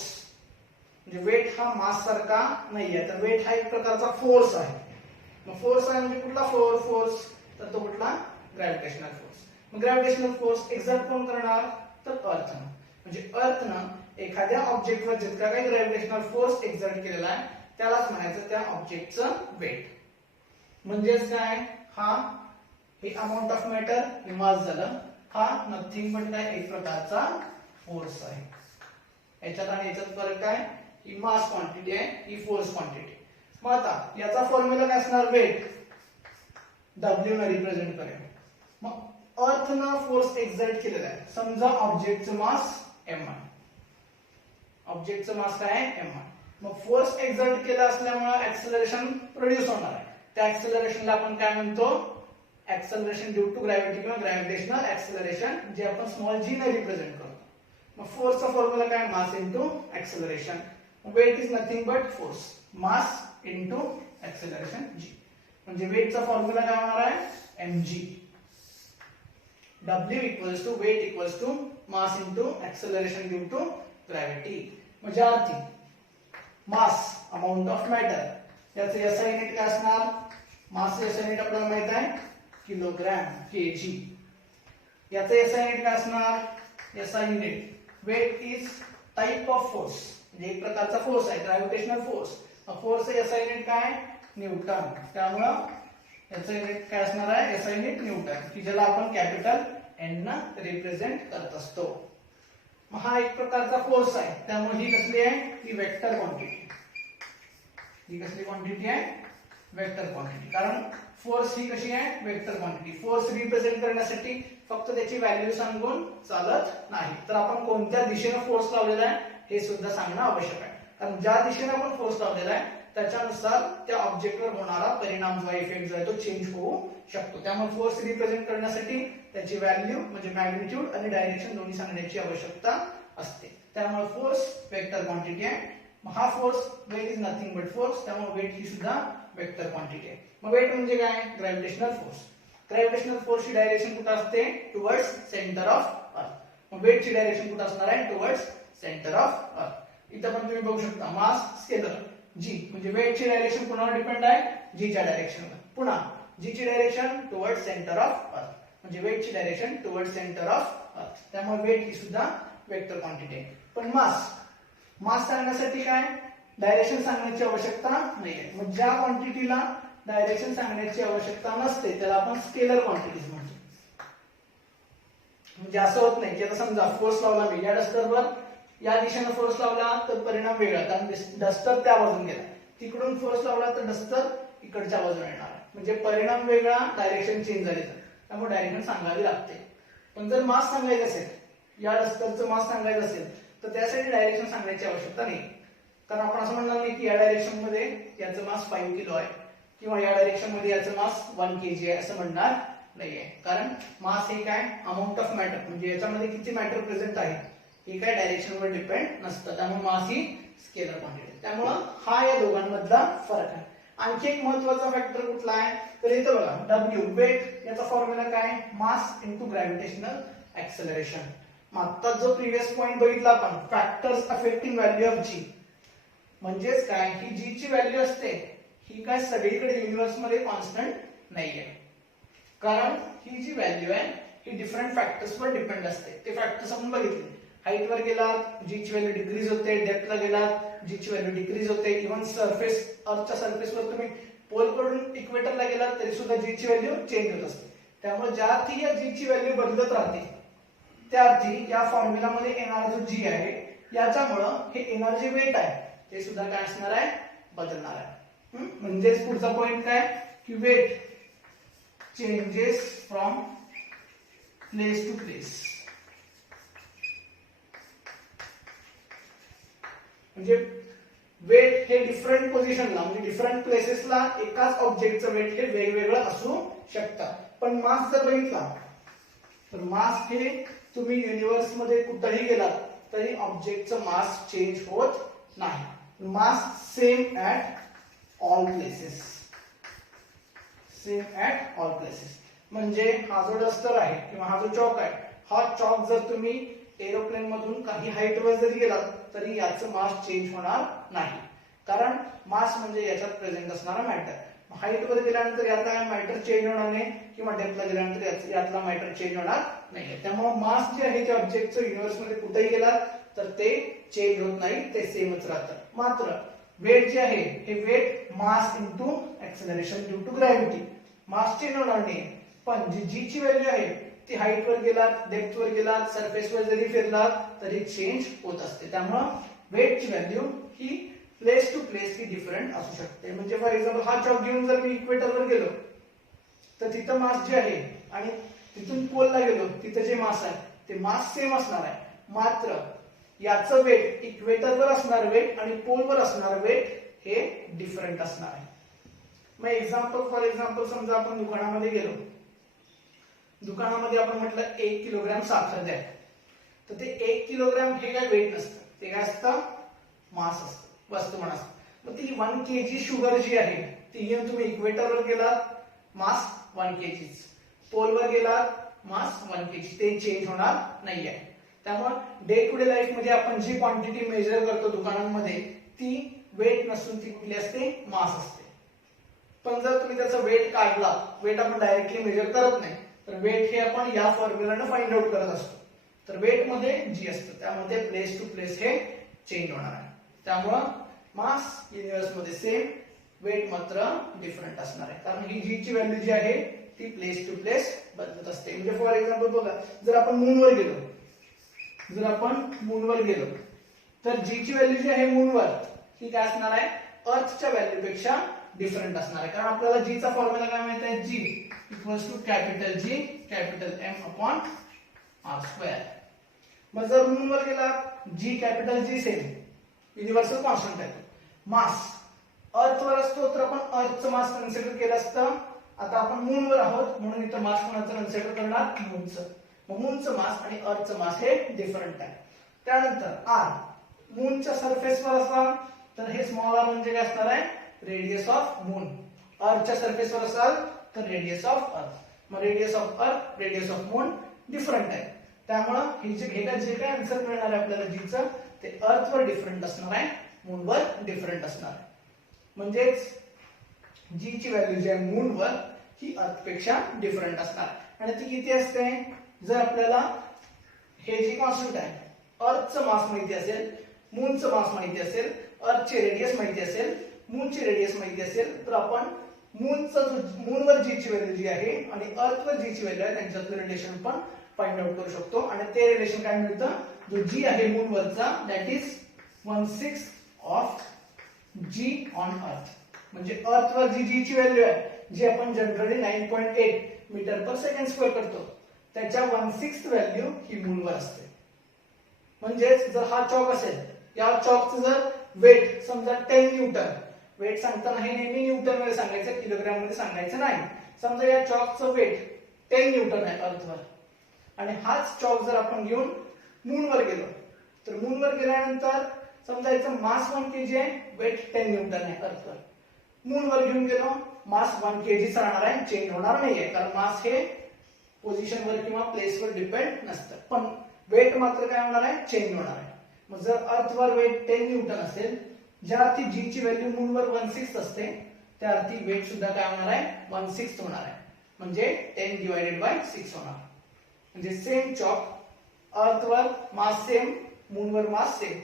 म्हणजे वेट हा मास सारखा नाहीये तर वेट हा एक प्रकारचा फोर्स आहे. मग फोर्स आहे म्हणजे कुठला फोर्स तर तो कुठला ग्रॅव्हिटेशनल फोर्स. मग ग्रॅव्हिटेशनल फोर्स एक्झर्ट कोण करणार तर अर्थनं. म्हणजे अर्थनं एखाद्या ऑब्जेक्टवर जितका काही ग्रॅव्हिटेशनल फोर्स एक्झर्ट केलेला आहे त्यालाच म्हणायचं त्या ऑब्जेक्टचं वेट. म्हणजेच काय हा हे अमाऊंट ऑफ मॅटर हे मास झालं. हा नथिंग बट काय एक प्रकारचा फोर्स आहे. याच्यात आणि याच्यात फरक काय ही मास क्वांटिटी आहे ही फोर्स क्वांटिटी. मग आता याचा फॉर्म्युला काय असणार वेट W ने रिप्रेझेंट करेल. मग अर्थ न फोर्स एक्झर्ट केलेला आहे. समजा ऑब्जेक्टचं मास m आहे. ऑब्जेक्टचं मास काय आहे m आहे. मग फोर्स एक्झर्ट केला असल्यामुळे ऍक्सेलरेशन प्रोड्यूस होणार आहे. त्या ऍक्सेलरेशनला आपण काय म्हणतो ऍक्सेलरेशन ड्यू टू ग्रॅव्हिटी किंवा ग्रॅव्हिटेशनल ऍक्सेलरेशन जे आपण स्मॉल g ने रिप्रेझेंट करतो. मग फोर्सचा फॉर्म्युला काय mass into acceleration. Weight is nothing but force mass into acceleration g. म्हणजे वेटचा फॉर्म्युला काय होणार आहे mg. W equals to weight equals to mass into acceleration due to gravity. म्हणजे अर्थी मास अमाऊंट ऑफ मॅटर याचं SI युनिट काय असणार मास SI युनिट आपल्याला माहित आहे किलोग्रॅम kg. याचं SI युनिट काय असणार SI unit weight is type of force. म्हणजे एक प्रकारचा फोर्स आहे gravitational force. Force SI unit काय न्यूटन. त्यामुळं याचं युनिट काय असणार आहे SI युनिट न्यूटन की ज्याला आपण कॅपिटल N न रिप्रेझेंट करत असतो. मग हा एक प्रकारचा फोर्स आहे त्यामुळे ही कसली आहे ही वेक्टर क्वांटिटी. ही कसली क्वांटिटी आहे वेक्टर क्वांटिटी. कारण फोर्स ही कशी आहे वेक्टर क्वांटिटी. फोर्स रिप्रेझेंट करण्यासाठी फक्त त्याची व्हॅल्यू सांगून चालत नाही तर आपण कोणत्या दिशेने फोर्स लावलेला आहे हे सुद्धा सांगणं आवश्यक आहे. कारण ज्या दिशेने आपण फोर्स लावलेला आहे त्याच्यानुसार त्या ऑब्जेक्टवर होणारा परिणाम जो इफेक्ट जो आहे तो चेंज होऊ शकतो. त्यामुळे फोर्स रिप्रेझेंट करण्यासाठी त्याची व्हॅल्यू म्हणजे मॅग्निट्यूड आणि डायरेक्शन दोन्ही सांगण्याची आवश्यकता असते. त्यामुळे फोर्स वेक्टर क्वांटिटी आहे. हा force weight is nothing but force त्यामुळे वेट ही सुद्धा वेक्टर क्वांटिटी आहे. मग वेट म्हणजे काय ग्रॅव्हिटेशनल फोर्स. ग्रॅव्हिटेशनल फोर्सची डायरेक्शन कुठे असते टुवर्ड्स सेंटर ऑफ अर्थ. मग वेटची डायरेक्शन कुठे असणार आहे टुवर्ड्स सेंटर ऑफ अर्थ. इथं पण तुम्ही बघू शकता मास स्केलर g म्हणजे वेटची डायरेक्शन कुणावर डिपेंड आहे g च्या डायरेक्शनवर. पुन्हा g ची direction towards centre of earth म्हणजे वेटची direction towards centre of earth. त्यामुळे वेट ही सुद्धा वेक्टर क्वांटिटी आहे. पण मास सांगण्यासाठी काय डायरेक्शन सांगण्याची आवश्यकता नाहीये. मग ज्या क्वांटिटीला डायरेक्शन सांगण्याची आवश्यकता नसते त्याला आपण स्केलर क्वांटिटीज म्हणतो. म्हणजे असं होत नाही की आता समजा फोर्स लावला मी या डस्टरवर या दिशेने फोर्स लावला तर परिणाम वेगळा कारण डस्टर त्या बाजून गेला. तिकडून फोर्स लावला तर डस्टर इकडच्या बाजूने येणार म्हणजे परिणाम वेगळा डायरेक्शन चेंज झाली तर त्यामुळे डायरेक्शन सांगावी लागते. पण जर मास सांगायचं असेल या डस्टरचं मास सांगायचं असेल तर त्यासाठी डायरेक्शन सांगण्याची आवश्यकता नाही. कारण आपण असं म्हणणार नाही की या डायरेक्शन मध्ये याचं मास 5 किलो आहे किंवा या डायरेक्शन मध्ये याचं मास 1 kg आहे असं म्हणणार नाहीये. कारण मास हे काय अमाऊंट ऑफ मॅटर म्हणजे याच्यामध्ये किती मॅटर प्रेझेंट आहे हे काय डायरेक्शनवर डिपेंड नसतं. त्यामुळे मास ही स्केलर क्वांटिटी. त्यामुळे हा या दोघांमधला फरक आहे. आणखी एक महत्त्वाचा फॅक्टर कुठला आहे तर इथं बघा W वेट याचा फॉर्म्युला काय मास इनटू ग्रॅव्हिटेशनल ऍक्सेलरेशन. मग आता जो प्रीवियस पॉइंट बघितला आपण factors affecting value of g म्हणजेच काय ही g ची व्हॅल्यू असते ही काय सगळीकडे युनिव्हर्स मध्ये कॉन्स्टंट नाहीये. कारण ही जी व्हॅल्यू आहे ही डिफरंट फॅक्टर्स वर डिपेंड असते. ते फॅक्टर्स आपण बघितले. हाईट वर गेलात जी ची व्हॅल्यू डिक्रीज होते. डेप्थला गेलात जी ची व्हॅल्यू डिक्रीज होते. इव्हन सरफेस अर्थच्या सरफेसवर तुम्ही पोल कडून इक्वेटरला गेलात तरी सुद्धा जी ची व्हॅल्यू चेंज होत असते. त्यामुळे ज्या अर्थी या जी ची व्हॅल्यू बदलत राहते त्या अर्थी या फॉर्म्युला मध्ये येणारा जो जी आहे याच्यामुळं हे एनर्जी वेट आहे ते सुद्धा काय असणार आहे बदलणार आहे. म्हणजेच पुढचा पॉइंट काय की weight changes from place to place. म्हणजे वेट हे डिफरंट पोझिशनला म्हणजे डिफरंट प्लेसेसला एकाच ऑब्जेक्टचं वेट हे वेगवेगळं असू शकतं. पण मास जर बघितला तर मास हे तुम्ही युनिव्हर्स मध्ये कुठेही गेलात तरी ऑब्जेक्टचं मास चेंज होत नाही. Mass same at all places. Same at all places म्हणजे हा जो डस्टर आहे किंवा हा जो चॉक आहे, हा चॉक जर तुम्ही एरोप्लेन मधून काही हाईट वर जरी गेलात तरी याचं मास चेंज होणार नाही. कारण मास म्हणजे याच्यात प्रेझेंट असणारा मॅटर. हाईट वर गेल्यानंतर यातला मॅटर चेंज होणार नाही किंवा डेप्थला गेल्यानंतर यातला मॅटर चेंज होणार नाही. त्यामुळे मास जे आहे ते ऑब्जेक्टचं युनिव्हर्स मध्ये कुठेही गेला तर ते चेंज होत नाही, ते सेमच राहतं. मात्र वेट जे आहे हे weight mass into acceleration due to gravity. Mass change होणार नाही, पण जी ची व्हॅल्यू आहे ती हाईट वर गेलात, डेप्थ वर गेलात, सरफेस वर जरी फिरलात तरी चेंज होत असते. त्यामुळे वेटची व्हॅल्यू ही प्लेस टू प्लेस ही डिफरंट असू शकते. म्हणजे फॉर एक्झाम्पल हा चॉक घेऊन जर मी इक्वेटरवर गेलो तर तिथं मास जे आहे आणि तिथून पोलला गेलो तिथं जे मास आहे ते मास सेम असणार आहे. मात्र याचं वेट इक्वेटरवर असणार वेट आणि पोलवर असणार वेट हे डिफरंट असणार आहे. मग फॉर एक्झाम्पल समजा आपण दुकानामध्ये गेलो, दुकानामध्ये आपण म्हटलं 1 किलोग्राम साखर द्या, तर ते 1 किलोग्राम हे काय वेट नसतं, ते काय असतं, मास असतं, वस्तुमान असतं. मग ती 1 kg शुगर जी आहे ती घेऊन तुम्ही इक्वेटरवर गेलात मास 1 kg, पोलवर गेलात मास 1 kg, ते चेंज होणार नाहीये. त्यामुळे डे टू डे लाईफ मध्ये आपण जी क्वांटिटी मेजर करतो दुकानांमध्ये ती वेट नसून ती कुठली असते, मास असते. पण जर तुम्ही त्याचा वेट काढला, वेट आपण डायरेक्टली मेजर करत नाही, तर वेट हे आपण या फॉर्म्युलाने फाइंड आउट करत असतो. तर वेट मध्ये जी असतं त्यामध्ये प्लेस टू प्लेस हे चेंज होणार आहे. त्यामुळं मास युनिव्हर्स मध्ये सेम, वेट मात्र डिफरंट असणार आहे. कारण ही जी ची व्हॅल्यू जी आहे ती प्लेस टू प्लेस बदलत असते. म्हणजे फॉर एक्झाम्पल बघा, जर आपण मूनवर गेलो तर जी ची व्हॅल्यू जी आहे मूनवर ही काय असणार आहे, अर्थच्या व्हॅल्यू पेक्षा डिफरंट असणार आहे. कारण आपल्याला जी चा फॉर्म्युला काय माहित आहे, g equals to capital G capital M upon r square. मग जर मूनवर गेला, g capital G same, universal constant आहे. मास अर्थवर असतो तर आपण अर्थचं मास कन्सिडर केलं असतं. आता आपण मूनवर आहोत म्हणून इथं मास कोणाचं कन्सिडर करणार, मूनचं. मग मूनचं मास आणि अर्थचं मास हे डिफरंट आहे. त्यानंतर आर मूनच्या सरफेसवर असाल तर हे स्मॉल आर म्हणजे काय असणार आहे, रेडियस ऑफ मून. अर्थच्या सरफेसवर असाल तर रेडियस ऑफ अर्थ. मग radius of earth, radius of moon different आहे. त्यामुळं जे काय आन्सर मिळणार आहे आपल्याला जीचं ते अर्थवर डिफरंट असणार आहे, मूनवर डिफरंट असणार आहे. म्हणजेच जी ची व्हॅल्यू जी आहे मूनवर ही अर्थपेक्षा डिफरंट असणार. आणि ती किती असते, जर आपल्याला हे जी कॉन्स्टंट आहे अर्थचं मास माहिती असेल, मूनचं मास माहिती असेल, अर्थचे रेडियस माहिती असेल, मूनची रेडियस माहिती असेल, तर आपण मूनवर जी ची व्हॅल्यू जी आहे आणि अर्थवर जी ची व्हॅल्यू आहे त्यांच्यातलं रिलेशन पण फाइंड आउट करू शकतो. आणि ते रिलेशन काय मिळतं, जो जी आहे मूनवरचा that is 1/6 of g on earth. म्हणजे अर्थवर जी ची व्हॅल्यू आहे जी आपण generally 9.8 meter per second square करतो त्याच्या 1/6 व्हॅल्यू ही मूनवर असते. म्हणजेच जर हा चॉक असेल, या चॉकचं जर वेट समजा 10 न्यूटन, वेट सांगताना हे नेहमी न्यूटन मध्ये सांगायचं, किलोग्राम मध्ये सांगायचं नाही. समजा या चॉकचं वेट 10 न्यूटन आहे अर्थवर आणि हाच चॉक जर आपण घेऊन मूनवर गेलो तर मूनवर गेल्यानंतर समजा याचं मास 1 kg आहे, वेट 10 न्यूटन आहे अर्थवर. मूनवर घेऊन गेलो, मास 1 kg राहणार आहे, चेंज होणार नाहीये. कारण मास हे पोझिशनवर किंवा प्लेसवर डिपेंड नसतं, पण वेट मात्र काय होणार आहे, चेंज होणार आहे. मग जर अर्थवर वेट 10 न्यूटन असेल, ज्या अर्थी जी ची व्हॅल्यू मूनवर 1/6 असते त्या अर्थी वेट सुद्धा काय होणार आहे, 1/6 होणार आहे. म्हणजे 10 डिवायडेड बाय 6 होणार. म्हणजे सेम चॉक, अर्थवर मास सेम, मूनवर मास सेम.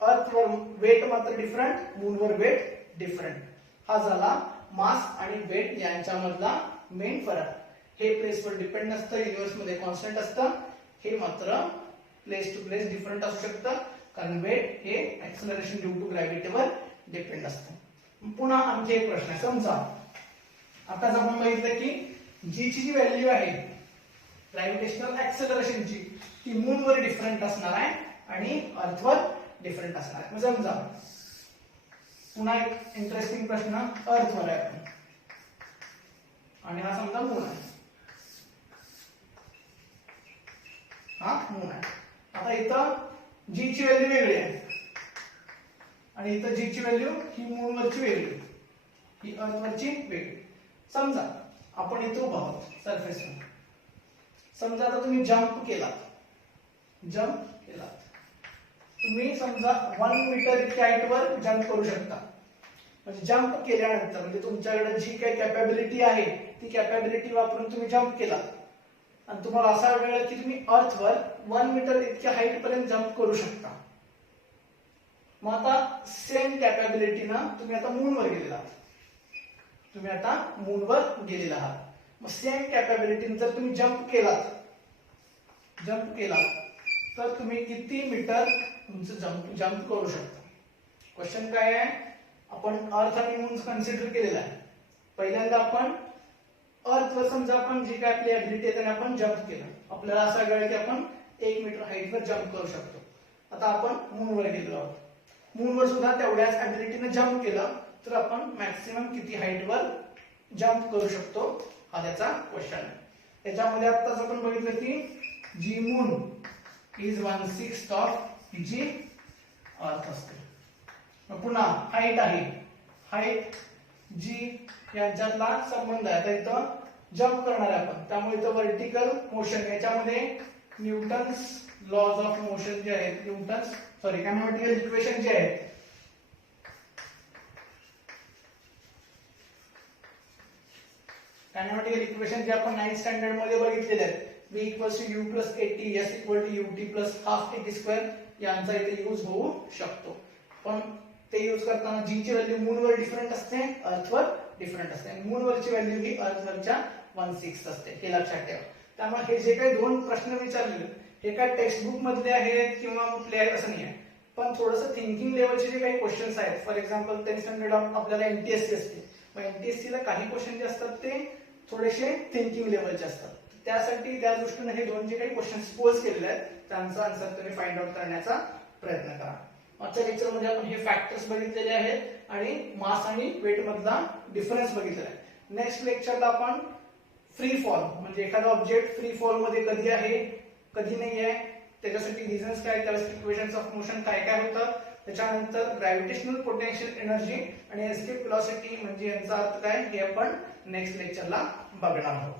अर्थवर वेट मात्र डिफरंट, मूनवर वेट डिफरंट. हा झाला मास आणि वेट यांच्यामधला मेन फरक. हे प्लेसवर डिपेंड नसतं, युनिव्हर्स मध्ये कॉन्स्टंट असतं. हे मात्र प्लेस टू प्लेस डिफरंट असू शकतं, कारण वेट हे ऍक्सेलरेशन ड्यू टू ग्रॅव्हिटीवर डिपेंड असतं. पुन्हा आणखी एक प्रश्न आहे. समजा आता आपण बघितलं की जी ची व्हॅल्यू आहे ग्रॅव्हिटेशनल ऍक्सेलरेशनची ती मूनवर डिफरंट असणार आहे आणि अर्थवर डिफरंट असणार आहे. समजा पुन्हा एक इंटरेस्टिंग प्रश्न अर्थवर आहे आणि हा समजा मून आहे. हा मून आहे. आता इथं जी ची व्हॅल्यू वेगळी आहे आणि इथं जी ची व्हॅल्यू ही मून वरची वेगळी, ही अर्थ वरची वेगळी. समजा आपण इथं उभा आहोत सरफेसवर. समजा आता तुम्ही जंप केलात, तुम्ही समजा 1 मीटर इतक्या हाईटवर जंप करू शकता. म्हणजे जंप केल्यानंतर म्हणजे तुमच्याकडे जी काही कॅपॅबिलिटी आहे ती कॅपॅबिलिटी वापरून तुम्ही जंप केला आणि तुम्हाला असा आढळलं की तुम्ही अर्थवर 1 मीटर इतक्या हाईट पर्यंत जंप करू शकता. मग आता सेम कॅपॅबिलिटीनं तुम्ही आता मूनवर गेलेला आहात. मग सेम कॅपॅबिलिटीने जर तुम्ही जंप केलात तर तुम्ही किती मीटर तुमचं जंप करू शकता. क्वेश्चन काय आहे, आपण अर्थ आणि मून कन्सिडर केलेला आहे. पहिल्यांदा आपण अर्थवर समजा आपण जी काय आपली ऍबिलिटी आहे त्याने आपण जंप केला, आपल्याला असं आढळलं की आपण 1 मीटर हाईटवर जंप करू शकतो. आता आपण मूनवर गेलो आहोत. मूनवर सुद्धा तेवढ्याच ऍबिलिटीने जंप केलं तर आपण मॅक्सिमम किती हाईटवर जंप करू शकतो हा त्याचा क्वेश्चन आहे. त्याच्यामध्ये आत्ताच आपण बघितलं की जी मून इज 1/6 ऑफ जी अर्थ असते. पुन्हा हाईट आहे, हाईट जी यांच्यातला संबंध आहे. आता इथं जंप करणार आहे आपण, त्यामुळे इथं व्हर्टिकल मोशन याच्यामध्ये न्यूटन्स लॉज ऑफ मोशन जे आहेत, कायनेमॅटिकल इक्वेशन जे आहेत, कायनेमॅटिकल इक्वेशन जे आपण 9th स्टँडर्ड मध्ये बघितलेले आहेत, v = u + at, s = ut + ½ at², यांचा इथे यूज होऊ शकतो. पण ते यूज करताना g ची व्हॅल्यू मूनवर डिफरंट असते, अर्थवर डिफरंट असते. मूनवरची व्हॅल्यू ही अर्थवरच्या 1/6 असते, हे लक्षात ठेवा. त्यामुळे हे जे काही दोन प्रश्न विचारले हे काय टेक्स्ट बुक मधले आहेत किंवा कुठले आहेत असं नाही आहे, पण थोडंसं थिंकिंग लेवलचे जे काही क्वेश्चन्स आहेत. फॉर एक्झाम्पल 10th स्टँडर्ड आपल्याला एनटीएससी असते, मग एनटीएससी ला काही क्वेश्चन जे असतात ते थोडेसे थिंकिंग लेवलचे असतात. त्यासाठी त्या दृष्टीने हे दोन जे काही क्वेश्चन्स पोज केलेले आहेत त्यांचा आन्सर तुम्ही फाइंड आउट करण्याचा प्रयत्न करा. आजच्या लेक्चरमध्ये आपण हे फॅक्टर्स बघितलेले आहेत आणि मास आणि वेट मधला डिफरन्स बघितलेला आहे. नेक्स्ट लेक्चरला आपण फ्री फॉल म्हणजे एखादा ऑब्जेक्ट फ्री फॉल मध्ये कधी आहे कधी नाही आहे, त्याच्यासाठी रिझन्स काय, त्यावेळेस इक्वेशन्स ऑफ मोशन काय काय होतं, त्याच्यानंतर ग्रॅव्हिटेशनल पोटेन्शियल एनर्जी आणि एस्केप वेलोसिटी म्हणजे यांचा अर्थ काय हे आपण नेक्स्ट लेक्चरला बघणार आहोत.